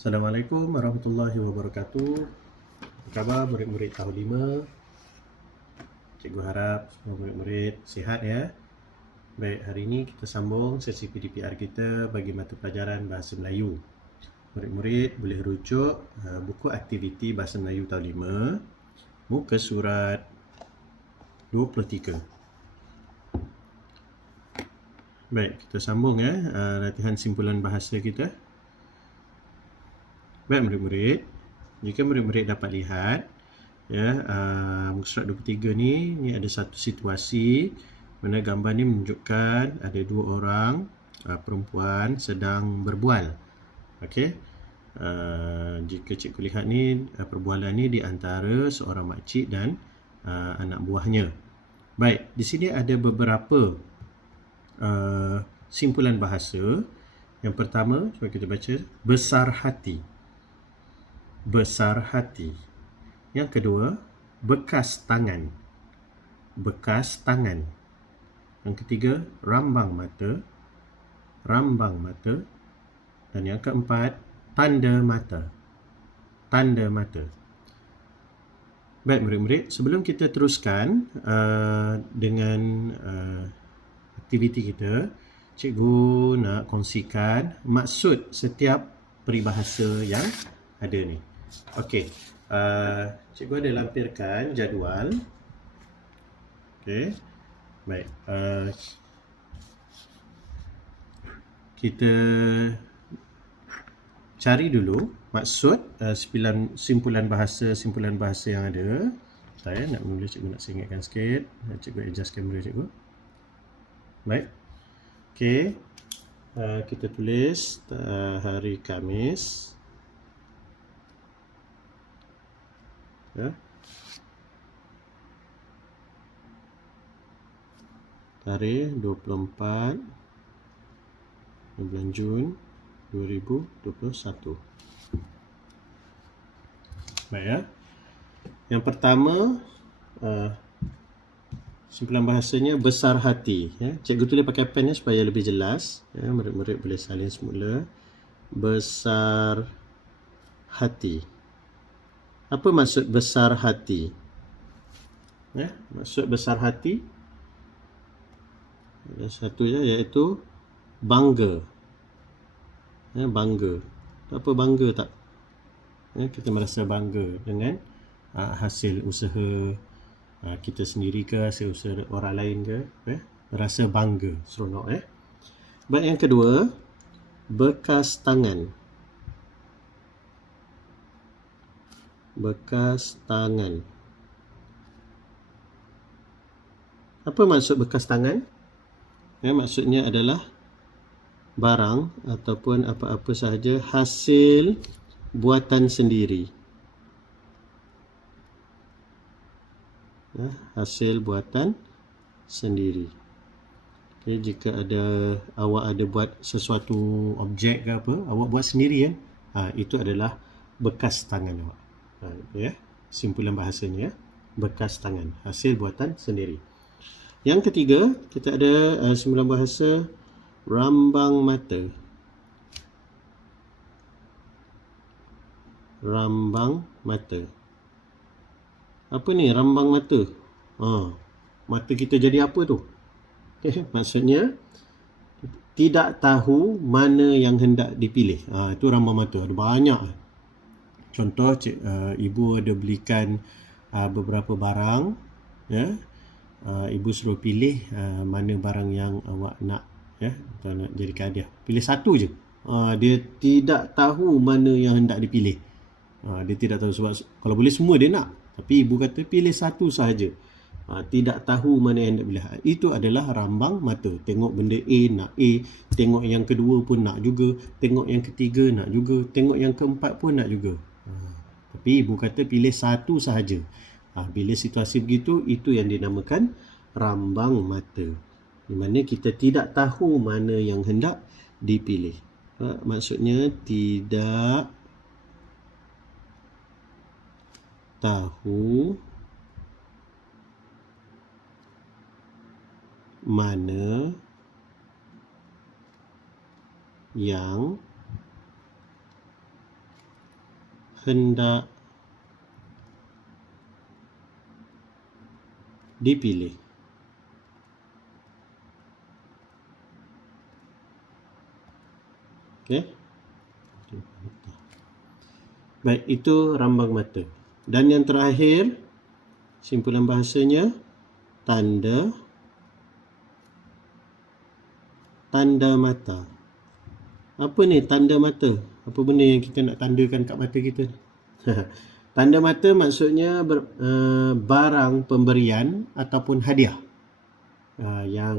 Assalamualaikum warahmatullahi wabarakatuh. Apa khabar murid-murid tahun 5? Cikgu harap semua murid-murid sihat ya. Baik, hari ini kita sambung sesi PDPR kita bagi mata pelajaran Bahasa Melayu. Murid-murid boleh rujuk buku aktiviti Bahasa Melayu tahun 5, muka surat 23. Baik, kita sambung ya latihan simpulan bahasa kita. Baik murid-murid, jika murid-murid dapat lihat ya, muka surat 23 ni ada satu situasi mana gambar ni menunjukkan ada dua orang perempuan sedang berbual. Okey. Jika cikgu lihat ni perbualan ni di antara seorang makcik dan anak buahnya. Baik, di sini ada beberapa simpulan bahasa. Yang pertama, cuba kita baca, besar hati. Besar hati. Yang kedua, bekas tangan. Bekas tangan. Yang ketiga, rambang mata. Rambang mata. Dan yang keempat, tanda mata. Tanda mata. Baik murid-murid, sebelum kita teruskan dengan aktiviti kita, cikgu nak kongsikan maksud setiap peribahasa yang ada ni. Okey, cikgu ada lampirkan jadual. Okey, baik. Kita cari dulu maksud simpulan bahasa yang ada. Saya nak mula, cikgu nak singkatkan sikit. Cikgu adjust kamera cikgu. Baik. Okey. Kita tulis hari Khamis. Ya. Tarikh 24 bulan Jun 2021. Baik ya. Yang pertama, simpulan bahasanya besar hati ya. Cikgu tulis pakai pen ya supaya lebih jelas ya, murid-murid boleh salin semula. Besar hati. Apa maksud besar hati? Ya, maksud besar hati ada satu ya, iaitu bangga. Ya, bangga. Apa bangga tak? Ya, kita merasa bangga dengan hasil usaha kita sendiri ke, hasil usaha orang lain ke, ya? Merasa bangga, seronok ya. Baik, yang kedua, bekas tangan. Bekas tangan. Apa maksud bekas tangan? Ya, maksudnya adalah barang ataupun apa-apa sahaja hasil buatan sendiri. Ya, hasil buatan sendiri. Okay, jika awak ada buat sesuatu objek ke apa, awak buat sendiri kan, itu adalah bekas tangan awak. Ya, simpulan bahasanya bekas tangan, hasil buatan sendiri. Yang ketiga, kita ada simpulan bahasa rambang mata. Rambang mata. Apa ni rambang mata? Mata kita jadi apa tu? Okay, maksudnya tidak tahu mana yang hendak dipilih. Itu rambang mata. Ada banyak. Contoh, ibu ada belikan beberapa barang, ya. Ibu suruh pilih mana barang yang awak nak, ya, atau nak jadikan hadiah. Pilih satu je. Dia tidak tahu mana yang hendak dipilih. Dia tidak tahu, sebab kalau boleh semua dia nak. Tapi ibu kata pilih satu sahaja. Tidak tahu mana yang hendak pilih. Itu adalah rambang mata. Tengok benda A, nak A. Tengok yang kedua pun nak juga. Tengok yang ketiga nak juga. Tengok yang keempat pun nak juga. Tapi ibu kata pilih satu sahaja. Bila situasi begitu, itu yang dinamakan rambang mata. Di mana kita tidak tahu mana yang hendak dipilih. Maksudnya tidak tahu mana yang hendak dipilih. Okey. Baik, itu rambang mata. Dan yang terakhir, simpulan bahasanya, tanda mata. Apa ni tanda mata? Apa benda yang kita nak tandakan kat mata kita? Tanda mata maksudnya barang pemberian ataupun hadiah yang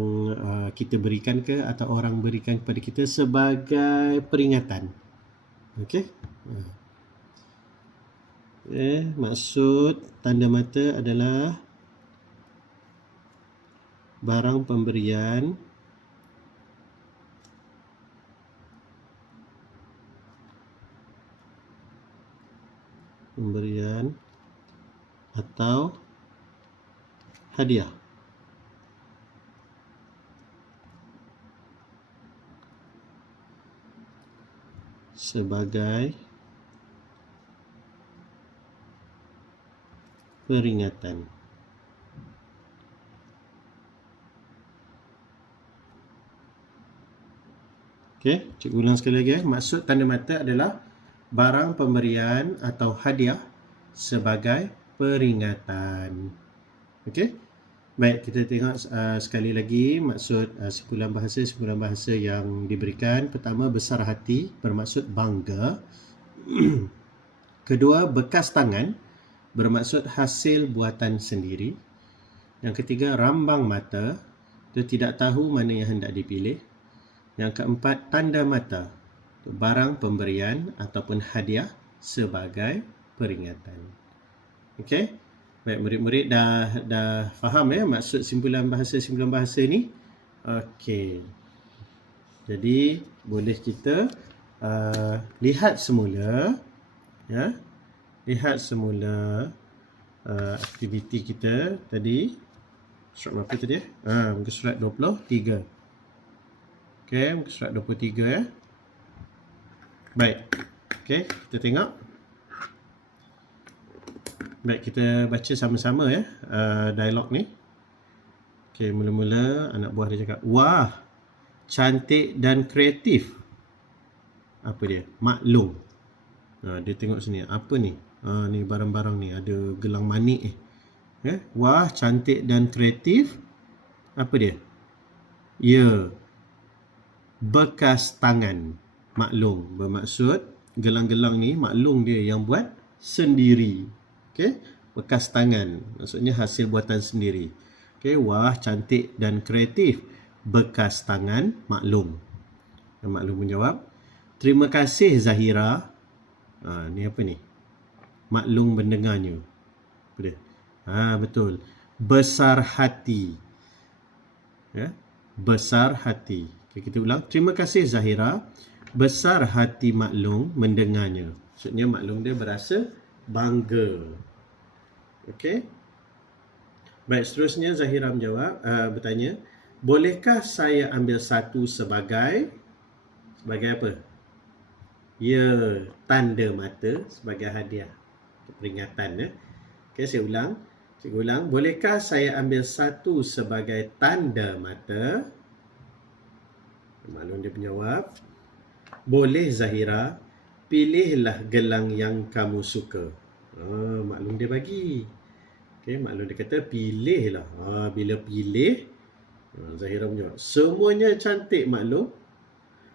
kita berikan ke atau orang berikan kepada kita sebagai peringatan. Okey. Maksud tanda mata adalah barang pemberian atau hadiah sebagai peringatan. Okey, cikgu ulang sekali lagi. Maksud tanda mata adalah barang pemberian atau hadiah sebagai peringatan. Okey. Baik, kita tengok sekali lagi maksud simpulan bahasa yang diberikan. Pertama, besar hati bermaksud bangga. Kedua, bekas tangan bermaksud hasil buatan sendiri. Yang ketiga, rambang mata, itu tidak tahu mana yang hendak dipilih. Yang keempat, tanda mata, barang pemberian ataupun hadiah sebagai peringatan. Okey. Baik, murid-murid dah faham maksud simpulan bahasa ni. Okey. Jadi boleh kita lihat semula aktiviti kita tadi. Surat apa tadi? Muka surat 23. Okey, muka surat 23 Baik. Okey, kita tengok. Baik, kita baca sama-sama dialog ni. Okey, mula-mula anak buah dia cakap, "Wah, cantik dan kreatif." Apa dia? Maklum. Dia tengok sini, apa ni? Ni barang-barang ni, ada gelang manik Wah, cantik dan kreatif. Apa dia? Ya, bekas tangan. Maklum bermaksud gelang-gelang ni maklum dia yang buat sendiri. Okey, bekas tangan maksudnya hasil buatan sendiri. Okey, wah, cantik dan kreatif, bekas tangan maklum. Maklum menjawab, "Terima kasih Zahira." Ni apa ni? Maklum mendengarnya. Apa dia? Betul. Besar hati. Besar hati. Okay, kita ulang. "Terima kasih Zahira. Besar hati maklum mendengarnya." Maksudnya maklum dia berasa bangga. Okey. Baik, seterusnya Zahira bertanya, "Bolehkah saya ambil satu sebagai apa?" Ya, tanda mata sebagai hadiah. Peringatan Okey, saya ulang. Cikgu ulang. "Bolehkah saya ambil satu sebagai tanda mata?" Maklum dia menjawab, "Boleh Zahira, pilihlah gelang yang kamu suka." Maklum dia bagi. Okey, maklum dia kata pilihlah. Bila pilih, Zahira menjawab, "Semuanya cantik maklum.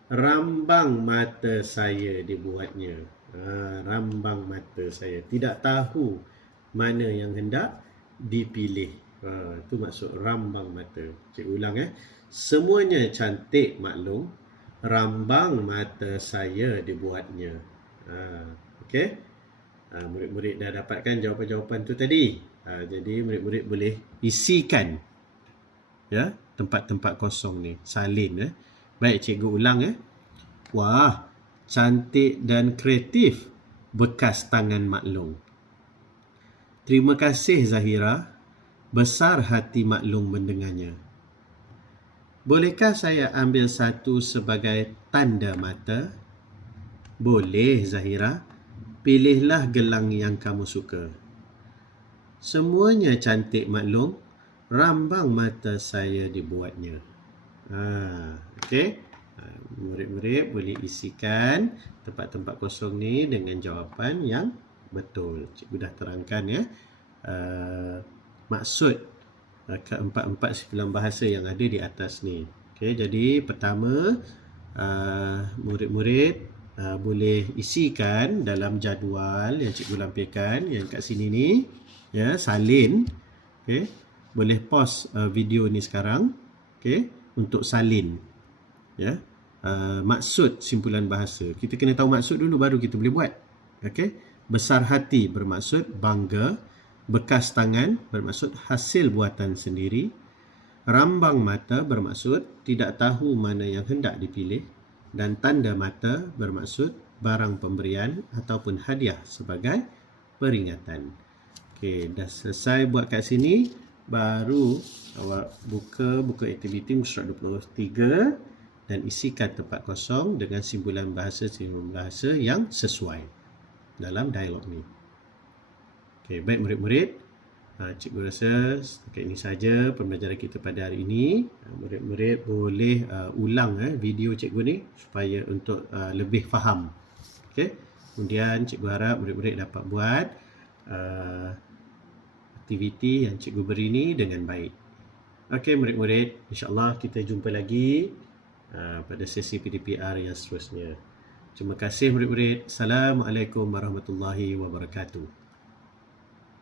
Rambang mata saya dibuatnya." Rambang mata saya. Tidak tahu mana yang hendak dipilih. Itu maksud rambang mata. Cikgu ulang Semuanya cantik maklum. Rambang mata saya dibuatnya. Okey. Murid-murid dah dapatkan jawapan-jawapan tu tadi. Jadi murid-murid boleh isikan tempat-tempat kosong ni. Salin Baik, cikgu ulang Wah, cantik dan kreatif, bekas tangan maklum. Terima kasih Zahira. Besar hati maklum mendengarnya. Bolehkah saya ambil satu sebagai tanda mata? Boleh Zahira. Pilihlah gelang yang kamu suka. Semuanya cantik maklum, rambang mata saya dibuatnya. Okey. Murid-murid boleh isikan tempat-tempat kosong ni dengan jawapan yang betul. Cikgu dah terangkan ya. Maksud keempat-empat simpulan bahasa yang ada di atas ni. Okey, jadi pertama murid-murid boleh isikan dalam jadual yang cikgu lampirkan yang kat sini ni, ya, salin. Okey, boleh pause video ni sekarang, okey, untuk salin, ya. Maksud simpulan bahasa, kita kena tahu maksud dulu baru kita boleh buat. Okey, besar hati bermaksud bangga, bekas tangan bermaksud hasil buatan sendiri, rambang mata bermaksud tidak tahu mana yang hendak dipilih, dan tanda mata bermaksud barang pemberian ataupun hadiah sebagai peringatan. Okey, dah selesai buat kat sini, baru awak buka buku aktiviti muka surat 23 dan isikan tempat kosong dengan simpulan bahasa yang sesuai dalam dialog ni. Okey, baik murid-murid, cikgu rasa setakat ini saja pembelajaran kita pada hari ini. Murid-murid boleh ulang video cikgu ni supaya untuk lebih faham. Okey. Kemudian cikgu harap murid-murid dapat buat aktiviti yang cikgu beri ni dengan baik. Okey murid-murid, insya-Allah kita jumpa lagi pada sesi PDPR yang seterusnya. Terima kasih murid-murid. Assalamualaikum warahmatullahi wabarakatuh.